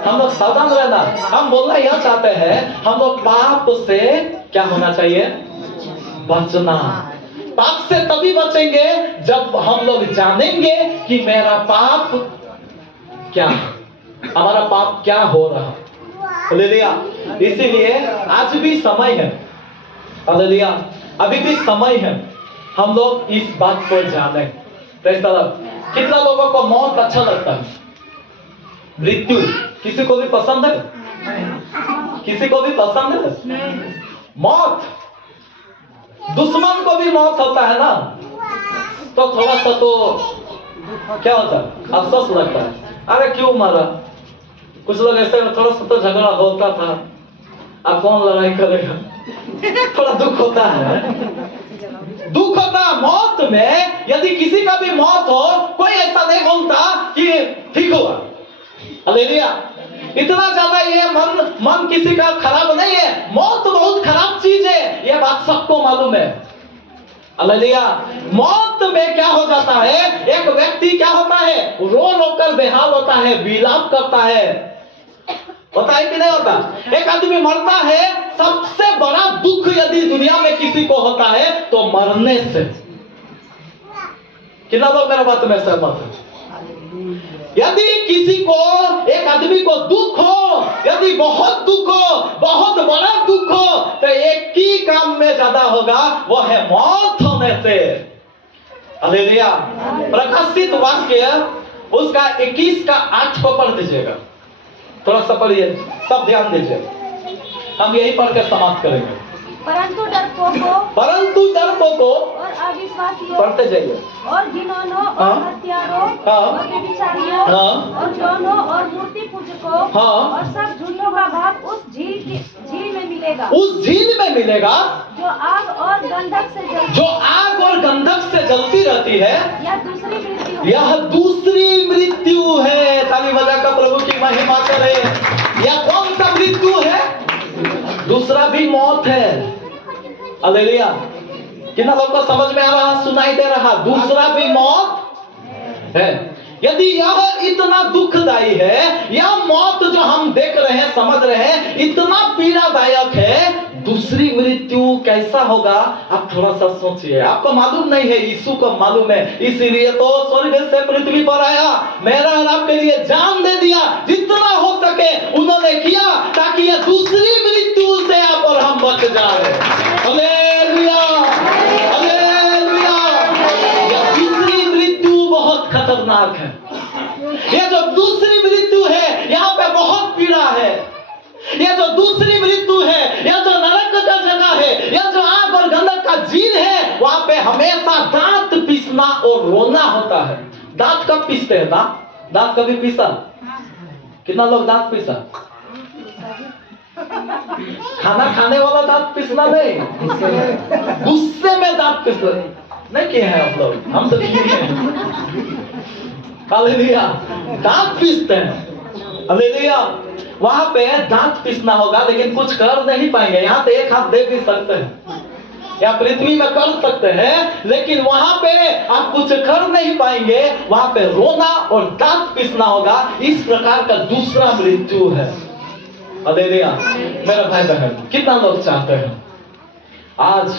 हम लोग सावधान रहना। हम बोलना यह चाहते हैं, हम लोग पाप से क्या होना चाहिए? बचना। पाप से तभी बचेंगे जब हम लोग जानेंगे कि मेरा पाप क्या है, हमारा पाप क्या हो रहा है। हालेलुया। इसीलिए आज भी समय है। हालेलुया। अभी भी समय है, हम लोग इस बात को जाने। Praise the Lord. कितना लोगों को मौत अच्छा लगता है? मृत्यु किसी को भी पसंद है? किसी को भी पसंद है? मौत, दुश्मन को भी मौत होता है ना, तो थोड़ा सा तो क्या होता है? अफसोस लगता है, अरे क्यों मारा। कुछ लोग ऐसे थोड़ा सा तो झगड़ा होता था, अब कौन लड़ाई करेगा? थोड़ा दुख होता है, दुख होता। मौत में यदि किसी का भी मौत हो, कोई ऐसा नहीं बोलता कि ठीक होगा। हालेलुया। इतना ज्यादा ये मन किसी का खराब नहीं है। मौत बहुत खराब चीज है, ये बात सबको मालूम है। हालेलुया। मौत में क्या हो जाता है, एक व्यक्ति क्या होता है, रो रो कर बेहाल होता है, विलाप करता है। होता है कि नहीं होता? एक आदमी मरता है, सबसे बड़ा दुख यदि दुनिया में किसी को होता है तो मरने से। कितना लोग मेरा बात में सहमत है? यदि किसी को, एक आदमी को दुख हो, यदि बहुत दुख हो, बहुत बड़ा दुख हो, तो एक ही काम में ज्यादा होगा, वो है मौत होने से। हालेलुया। प्रकाशित वाक्य उसका 21 का 8 को पढ़ दीजिएगा। थोड़ा सा पढ़िए, सब ध्यान दीजिए, हम यही पढ़ कर समाप्त करेंगे। परंतु डरपोकों और अविश्वासियों, पढ़ते जाइए, और घिनौनों और हत्यारों और व्यभिचारियों और जौनों और मूर्ति पूजकों और सब झूठों का भाग उस झील में मिलेगा। उस झील में मिलेगा जो आग और गंधक से जलती रहती है। यह दूसरी मृत्यु है। ताली बजाकर प्रभु की महिमा करें। यह कौन सा मृत्यु है? दूसरा भी मौत है। हालेलुया। कितना लोग को समझ में आ रहा, सुनाई दे रहा? दूसरा भी मौत है। यदि यह इतना दुखदाई है, यह मौत जो हम देख रहे हैं, समझ रहे हैं, इतना पीड़ादायक है, दूसरी मृत्यु कैसा होगा? आप थोड़ा सा सोचिए। आपको मालूम नहीं है, यीशु को मालूम है, इसीलिए तो स्वर्ग से पृथ्वी पर आया, मेरा और आपके लिए जान दे दिया। जितना हो सके उन्होंने किया, ताकि यह दूसरी मृत्यु से आप और हम बच जाए। Hallelujah, hallelujah. यह दूसरी मृत्यु बहुत खतरनाक है। यह जो दूसरी मृत्यु है, यहाँ पे बहुत पीड़ा है। यह जो दूसरी मृत्यु है, यह जो नरक का जगह है, यह जो आग और गंधक का झील है, वहां पे हमेशा दांत पीसना और रोना होता है। दांत कब पीसते हैं? दांत कभी पीसा? कितना लोग दांत पीसा? खाना खाने वाला दांत पीसना नहीं, गुस्से में दांत पीसना नहीं किए हैं आप लोग, हम तो किए हैं। हालेलुया। दांत पीसते हैं। हालेलुया। वहां पे दांत पीसना होगा, लेकिन कुछ कर नहीं पाएंगे। यहाँ पे एक हाथ दे भी सकते हैं, या पृथ्वी में कर सकते हैं, लेकिन वहां पे आप कुछ कर नहीं पाएंगे। वहां पे रोना और दांत पीसना होगा। इस प्रकार का दूसरा मृत्यु है। हालेलुया। मेरा भाई बहन, कितना लोग चाहते हैं आज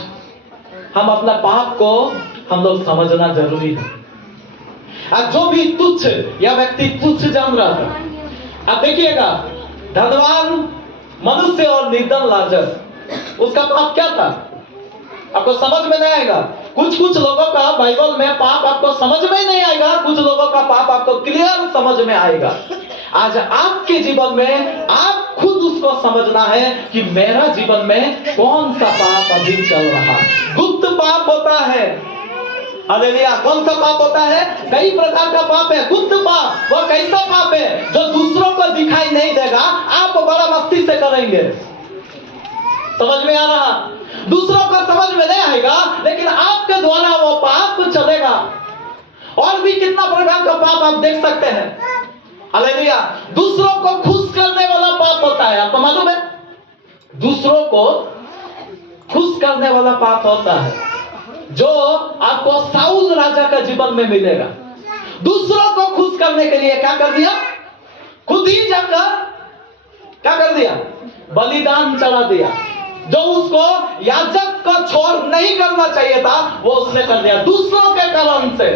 हम अपना पाप को हम लोग समझना जरूरी है। आज जो भी तुच्छ, यह व्यक्ति तुच्छ जान रहा था। अब देखिएगा, धनवान मनुष्य और निर्धन लाजर, उसका पाप क्या था? आपको समझ में नहीं आएगा। कुछ लोगों का बाइबल में पाप आपको समझ में ही नहीं आएगा, कुछ लोगों का पाप आपको क्लियर समझ में आएगा। आज आपके जीवन में आप खुद उसको समझना है कि मेरा जीवन में कौन सा पाप अभी चल रहा। गुप्त पाप होता है। हालेलुया। कौन सा पाप होता है? कई प्रकार का पाप है। गुप्त पाप वो कैसा पाप है जो दूसरों को दिखाई नहीं देगा, आप बड़ा मस्ती से करेंगे। समझ में आ रहा? दूसरों को समझ में नहीं आएगा, लेकिन आपके द्वारा वो पाप चलेगा। और भी कितना प्रकार का पाप आप देख सकते हैं। हालेलुया। दूसरों को खुश करने वाला पाप होता है। आपको मालूम है? दूसरों को खुश करने वाला पाप होता है, जो आपको साउल राजा का जीवन में मिलेगा। दूसरों को खुश करने के लिए क्या कर दिया? खुद ही जाकर क्या कर दिया? बलिदान चढ़ा दिया। जो उसको याजक को छोड़ नहीं करना चाहिए था, वो उसने कर दिया दूसरों के कारण से।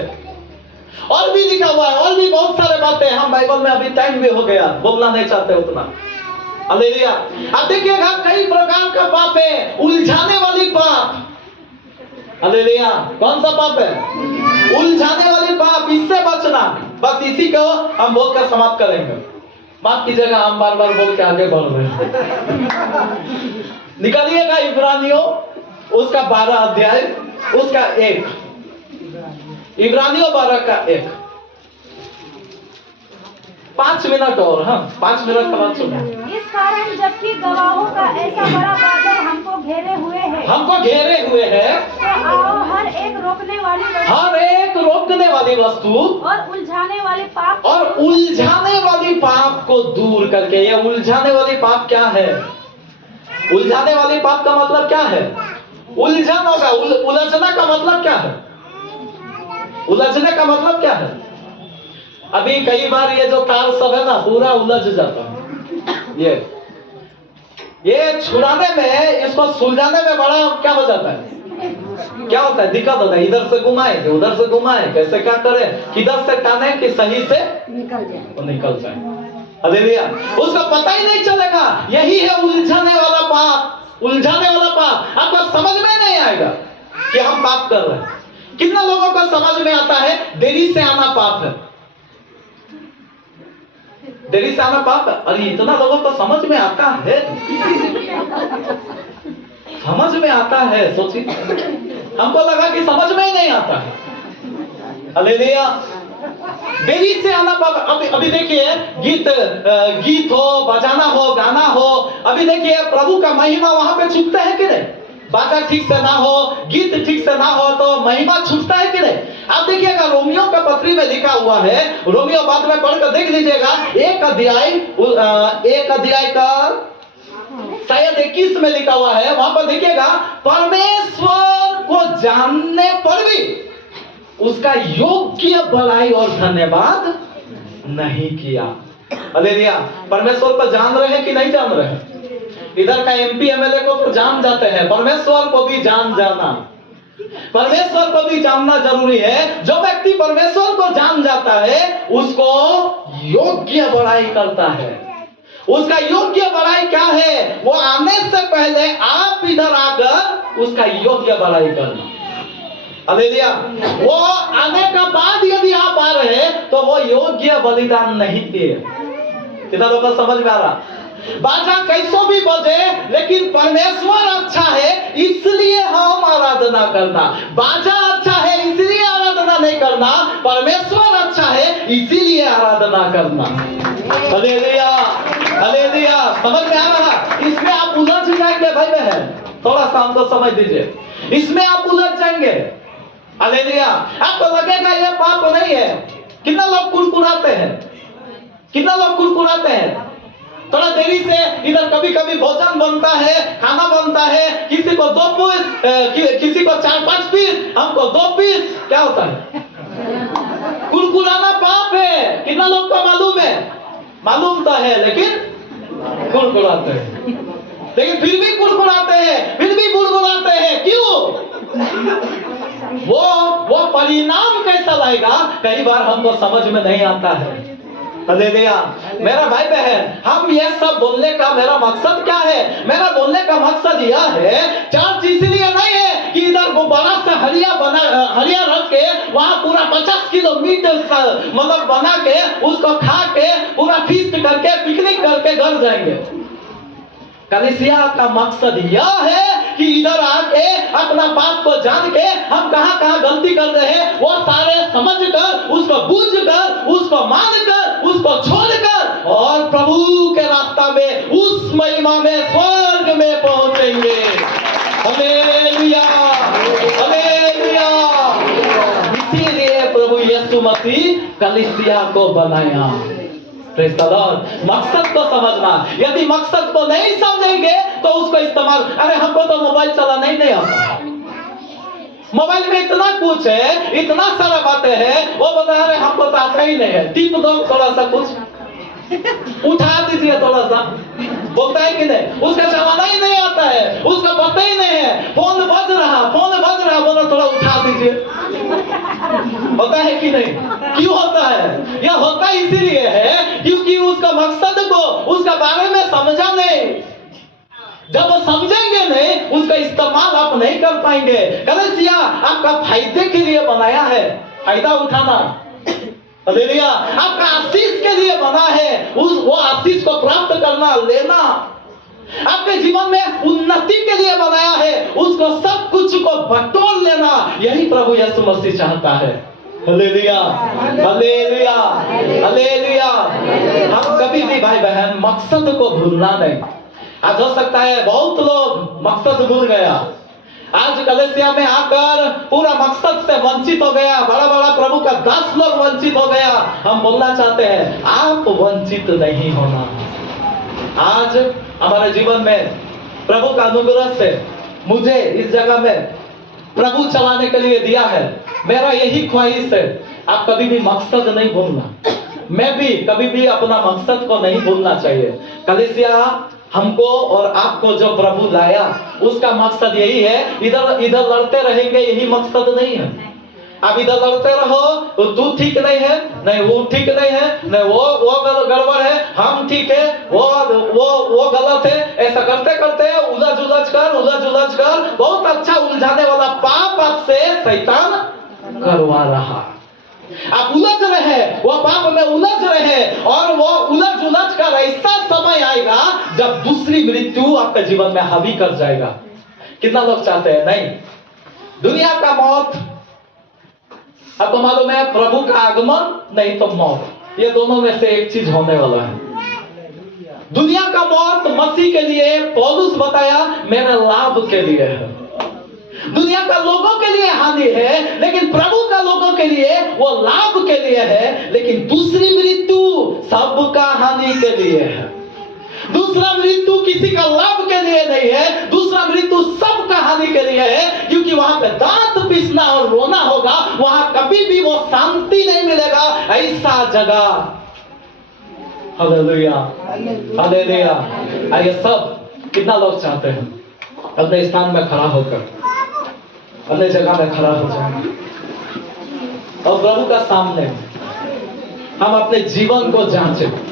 और भी लिखा हुआ है, और भी बहुत सारे बातें हम बाइबल में, अभी टाइम भी हो गया, बोलना नहीं चाहते उतना। हालेलुया। अब देखिएगा, कई प्रकार का पाप है। उलझाने वाली पाप। हालेलुया। कौन सा पाप है? उलझाने वाली पाप। इससे बचना। बस इसी को हम बोलकर समाप्त करेंगे। माफ कीजिएगा, हम बार बार बोल के आगे बढ़ रहे हैं। निकालिएगा इब्रानियों उसका 12 अध्याय, उसका 1। इब्रानियों 12 का 1। 5 मिनट और, हाँ 5 मिनट का बात सुनो। इस कारण जबकि गवाहों का ऐसा हमको घेरे हुए है, तो आओ हर एक रोकने वाली वस्तु हर एक रोकने वाली वस्तु और उलझाने वाले पाप को दूर करके। ये उलझाने वाली पाप क्या है? उलझाने वाली पाप का मतलब क्या है? उलझन होगा। उलझना का मतलब क्या है? उलझने का मतलब क्या है? अभी कई बार ये जो तार सब है ना, पूरा उलझ जाता है। ये छुड़ाने में, इसको सुलझाने में बड़ा क्या हो जाता है? क्या होता है? दिक्कत होता है। इधर से घुमाए, उधर से घुमाए, कैसे क्या करें, किधर से टाने कि सही से निकल जाए। हालेलुया। उसका पता ही नहीं चलेगा। यही है उलझाने वाला पाप। उलझाने वाला पाप आपको समझ में नहीं आएगा कि हम पाप कर रहे हैं। कितना लोगों को समझ में आता है देरी से आना पाप है? देरी से आना पाप है? अरे इतना लोगों को समझ में आता है, समझ में आता है। सोचिए, हमको लगा कि समझ में ही नहीं आता है। हालेलुया। देरी से आना पाप। अभी देखिए, गीत हो, बजाना हो, गाना हो, अभी देखिए प्रभु का महिमा वहां पे छुपता है कि नहीं? बाजा ठीक से ना हो, गीत ठीक से ना हो तो महिमा छुपता है कि नहीं? आप देखिएगा रोमियो का पत्री में लिखा हुआ है, रोमियो बाद में पढ़कर देख लीजिएगा, एक अध्याय का शायद 21 में लिखा हुआ है। वहां पर देखिएगा, परमेश्वर को जानने पर भी उसका योग्य बड़ाई और धन्यवाद नहीं किया। हालेलुया। परमेश्वर को जान रहे हैं कि नहीं जान रहे हैं? इधर का एमपी एमएलए को तो जान जाते हैं, परमेश्वर को भी जाना, परमेश्वर को भी जानना जरूरी है। जो व्यक्ति परमेश्वर को जान जाता है उसको योग्य बड़ाई करता है। उसका योग्य बड़ाई क्या है? वो आने से पहले आप इधर आकर उसका योग्य बड़ाई करना। हालेलुया। वो आने का बाद यदि आप आ रहे हैं तो वो योग्य बलिदान नहीं किए। कितना लोगों को समझ में आ रहा? बाजा कैसो भी बजे, लेकिन परमेश्वर अच्छा है इसलिए हम आराधना करना। बाजा अच्छा है इसलिए आराधना नहीं करना, परमेश्वर अच्छा है इसीलिए आराधना करना। Hallelujah, hallelujah. समझ में आ रहा? इसमें आप उलझ जाएंगे भाई बहन, थोड़ा सा हमको समझ दीजिए। इसमें आप उलझ जाएंगे। हालेलुया। आपको लगेगा ये पाप नहीं है। कितना लोग कुड़कुड़ाते हैं, कितना लोग कुड़कुड़ाते हैं। थोड़ा देरी से इधर कभी कभी भोजन बनता है, खाना बनता है, किसी को 2 पीस, किसी को 4-5 पीस, हमको 2 पीस, क्या होता है? कुड़कुड़ाना पाप है। कितना लोग को मालूम है? मालूम तो है लेकिन कुड़कुड़ाते हैं, लेकिन फिर भी कुड़कुड़ाते हैं, फिर भी गुड़गुड़ाते हैं। क्यों? वो परिणाम कैसा लाएगा कई बार हमको समझ में नहीं आता है। हालेलुया। मेरा भाई बहन, हम ये सब बोलने का मेरा मकसद क्या है? मेरा बोलने का मकसद यह है, चर्च इसलिए नहीं है कि इधर वो बड़ा सा हरिया रख के वहां पूरा 50 किलो मीट मतलब बना के उसको खा के पूरा फीस्ट करके पिकनिक करके घर जाएंगे। कलीसिया का मकसद यह है कि इधर आके अपना पाप को जान के हम कहां कहां गलती कर रहे हैं वो सारे समझ कर, उसको बूझ कर, उसको मान कर, उसको छोड़कर और प्रभु के रास्ता में, उस महिमा में, स्वर्ग में पहुंचेंगे। Hallelujah, hallelujah. इसीलिए प्रभु यीशु मसीह कलीसिया को बनाया। Praise the Lord. मकसद को समझना। यदि मकसद को नहीं समझेंगे तो उसको इस्तेमाल, अरे हमको तो मोबाइल चलाना ही नहीं आता, मोबाइल में इतना कुछ है, इतना सारा बातें हैं, वो बता रहे हमको तो आता ही नहीं है। टिप दो थोड़ा सा, कुछ उठा दीजिए थोड़ा सा, बोलता है कि नहीं? उसका चलाना ही नहीं आता है, उसका पता ही नहीं है। फोन बज रहा, बोलो थोड़ा उठा दीजिए। होता है कि नहीं? क्यों होता है? यह होता इसीलिए है क्योंकि उसका मकसद को, उसका बारे में समझा नहीं। जब वो समझेंगे नहीं, उसका इस्तेमाल आप नहीं कर पाएंगे। कलीसिया आपका फायदे के लिए बनाया है, फायदा उठाना। हालेलुया। आपका आशीष के लिए बना है, वो आशीष को प्राप्त करना, लेना। आपके जीवन में उन्नति के लिए बनाया है, उसको सब कुछ को बटोर लेना। यही प्रभु यीशु मसीह चाहता है। Hallelujah, hallelujah, hallelujah. हम कभी भी भाई बहन मकसद को भूलना नहीं। आज हो सकता है बहुत लोग मकसद भूल गया, आज कलीसिया में आकर पूरा मकसद से वंचित हो गया, बड़ा बड़ा प्रभु का 10 लोग वंचित हो गया। हम बोलना चाहते हैं आप वंचित नहीं होना। आज हमारे जीवन में प्रभु का अनुग्रह से मुझे इस जगह में प्रभु चलाने के लिए दिया है। मेरा यही ख्वाहिश है, आप कभी भी मकसद नहीं भूलना। मैं भी कभी भी अपना मकसद को नहीं भूलना चाहिए। कलीसिया हमको और आपको जो प्रभु लाया उसका मकसद यही है। इधर इधर लड़ते रहेंगे यही मकसद नहीं है। आप इधर लड़ते रहो तो तू ठीक नहीं है, नहीं वो ठीक नहीं है, नहीं वो गड़बड़ है, हम ठीक है, वो गलत है। ऐसा करते करते उलझ कर बहुत अच्छा उलझाने वाला पाप आपसे शैतान करवा रहा। आप उलझ रहे, वो पाप में उलझ रहे और वो उलझ कर ऐसा समय आएगा जब दूसरी मृत्यु आपके जीवन में हावी कर जाएगा। कितना लोग चाहते हैं? नहीं, दुनिया का मौत, आपको मालूम है प्रभु का आगमन नहीं तो मौत, ये दोनों में से एक चीज होने वाला है। दुनिया का मौत मसीह के लिए पौलुस बताया मेरे लाभ के लिए है। दुनिया का लोगों के लिए हानि है, लेकिन प्रभु का लोगों के लिए वो लाभ के लिए है। लेकिन दूसरी मृत्यु सबका हानि के लिए है। दूसरा मृत्यु किसी का लाभ के लिए नहीं है, दूसरा मृत्यु सबका हानि के लिए है। क्योंकि वहां पे दांत पीसना और रोना होगा, वहां कभी भी वो शांति नहीं मिलेगा। ऐसा जगह, हालेलुया हालेलुया। ये सब कितना लोग चाहते हैं अपने स्थान में खड़ा होकर, अपने जगह में खड़ा हो जाए और प्रभु का सामने हम अपने जीवन को जांचें।